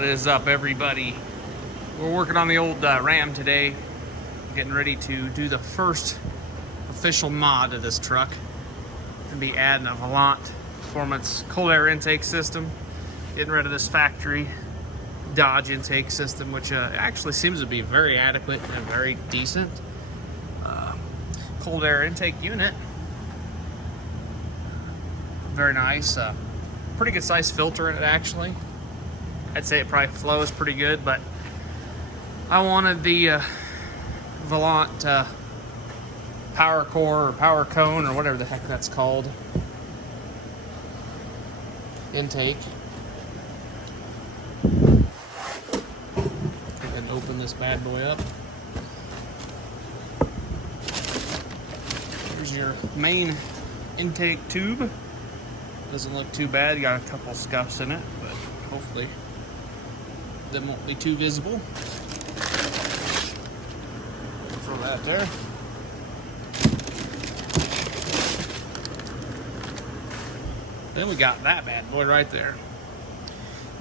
What is up, everybody? We're working on the old Ram today, getting ready to do the first official mod to this truck. Gonna be adding a Volant Performance cold air intake system, getting rid of this factory Dodge intake system, which actually seems to be very adequate and very decent. Cold air intake unit, very nice. Pretty good size filter in it, actually. I'd say it probably flows pretty good, but I wanted the Volant Powercore or Power Cone or whatever the heck that's called intake. Go ahead and open this bad boy up. Here's your main intake tube. Doesn't look too bad. You got a couple scuffs in it, but hopefully that won't be too visible. Throw that there. Then we got that bad boy right there.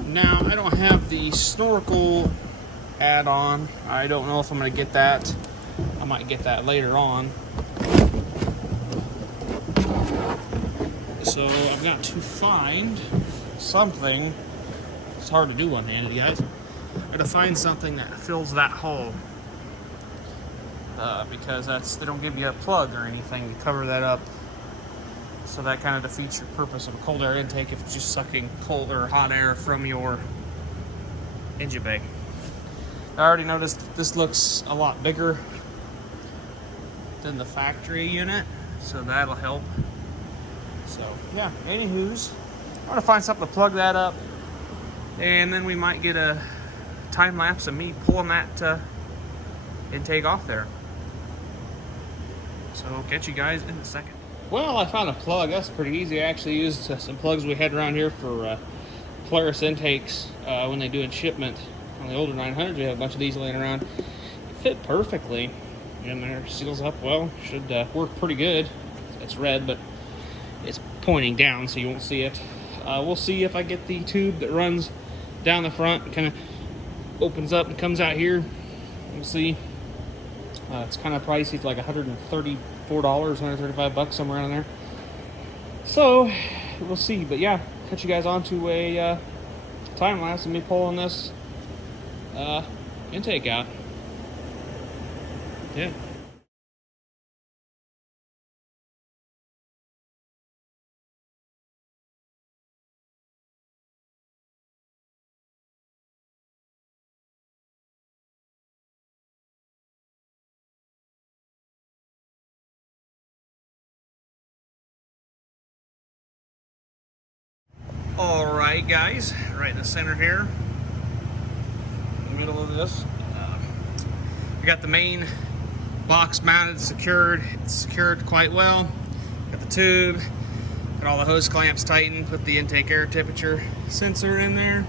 Now, I don't have the snorkel add-on. I don't know if I'm going to get that. I might get that later on. So I've got to find something. It's hard to do one-handed, guys. I've got to find something that fills that hole, because they don't give you a plug or anything to cover that up. So that kind of defeats your purpose of a cold air intake if it's just sucking cold or hot air from your engine bay. I already noticed this looks a lot bigger than the factory unit, so that'll help. So yeah, anywho's, I'm gonna find something to plug that up, and then we might get a time lapse of me pulling that intake off there. So I'll catch you guys in a second. Well, I found a plug. That's pretty easy. I actually used some plugs we had around here for Polaris intakes when they do in shipment. On the older 900s, we have a bunch of these laying around. It fit perfectly in there, seals up well. Should work pretty good. It's red, but it's pointing down, so you won't see it. We'll see if I get the tube that runs down the front, kind of opens up and comes out here. We'll see. It's kind of pricey. It's like $134, $135, somewhere around there. So we'll see. But yeah, cut you guys onto a time lapse of me pulling this intake out. Yeah. Alright guys, right in the center here, in the middle of this, we got the main box mounted, secured. It's secured quite well. Got the tube, got all the hose clamps tightened, put the intake air temperature sensor in there.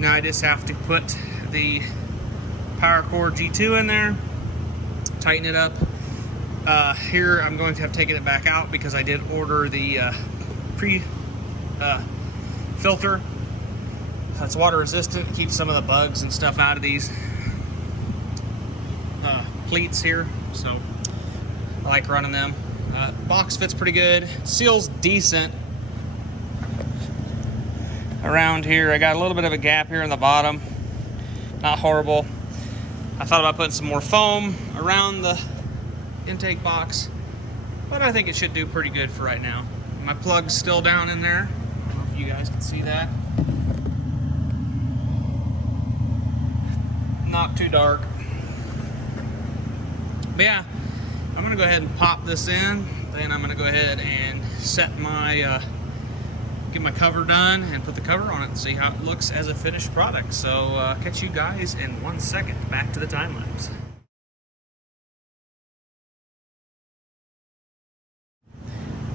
Now I just have to put the Powercore G2 in there, tighten it up. Here I'm going to have taken it back out because I did order the filter. It's water resistant, it keeps some of the bugs and stuff out of these pleats here, so I like running them. Box fits pretty good, seals decent around here. I got a little bit of a gap here in the bottom, not horrible. I thought about putting some more foam around the intake box, but I think it should do pretty good for right now. My plug's still down in there. I don't know if you guys can see that. Not too dark. But yeah, I'm gonna go ahead and pop this in. Then I'm gonna go ahead and set my, get my cover done and put the cover on it and see how it looks as a finished product. So catch you guys in 1 second. Back to the time lapse.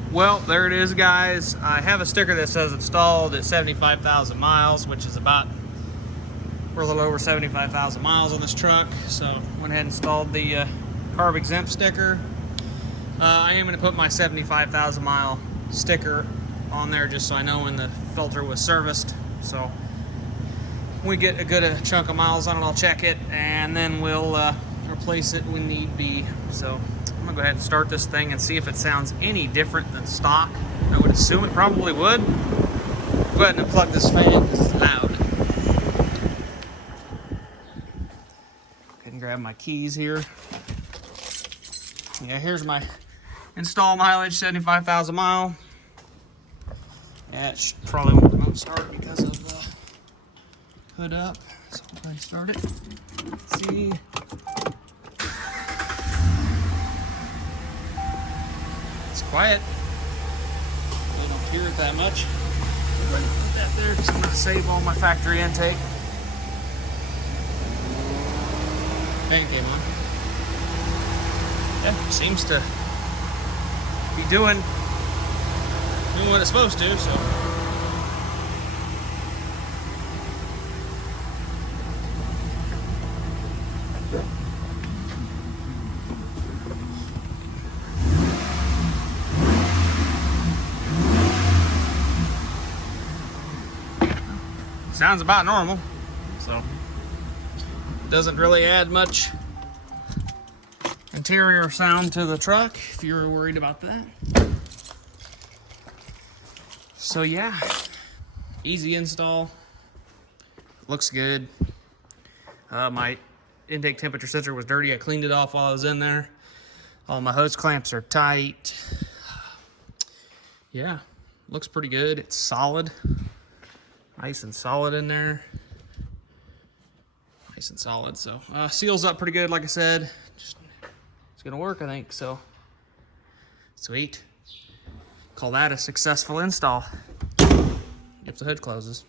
Well, there it is, guys. I have a sticker that says installed at 75,000 miles, which is about, we're a little over 75,000 miles on this truck. So went ahead and installed the carb exempt sticker. I am going to put my 75,000 mile sticker on there just so I know when the filter was serviced. So we get a good chunk of miles on it, I'll check it, and then we'll replace it when need be. So I'm gonna go ahead and start this thing and see if it sounds any different than stock. I would assume it probably would. Go ahead and unplug this fan because it's loud. Go ahead and grab my keys here. Yeah, here's my install mileage, 75,000 mile. Yeah, it probably won't remote start because of the hood up. So I'll go ahead and start it. Let's see. It's quiet. Really don't hear it that much. Go ahead and put that there because I'm going to save all my factory intake. Fan came on. Yeah, seems to be doing what it's supposed to, so. Sounds about normal, so doesn't really add much interior sound to the truck if you're worried about that. So yeah, easy install, looks good. My intake temperature sensor was dirty. I cleaned it off while I was in there. All my hose clamps are tight. Yeah, looks pretty good. It's solid, nice and solid in there. Nice and solid. So seals up pretty good, like I said. It's gonna work, I think. So sweet. Call that a successful install. If the hood closes.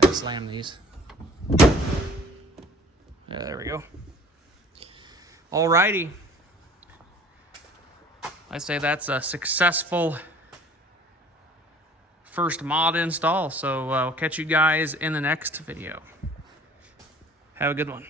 Gotta slam these. Yeah, there we go. Alrighty. I'd say that's a successful first mod install. So I'll catch you guys in the next video. Have a good one.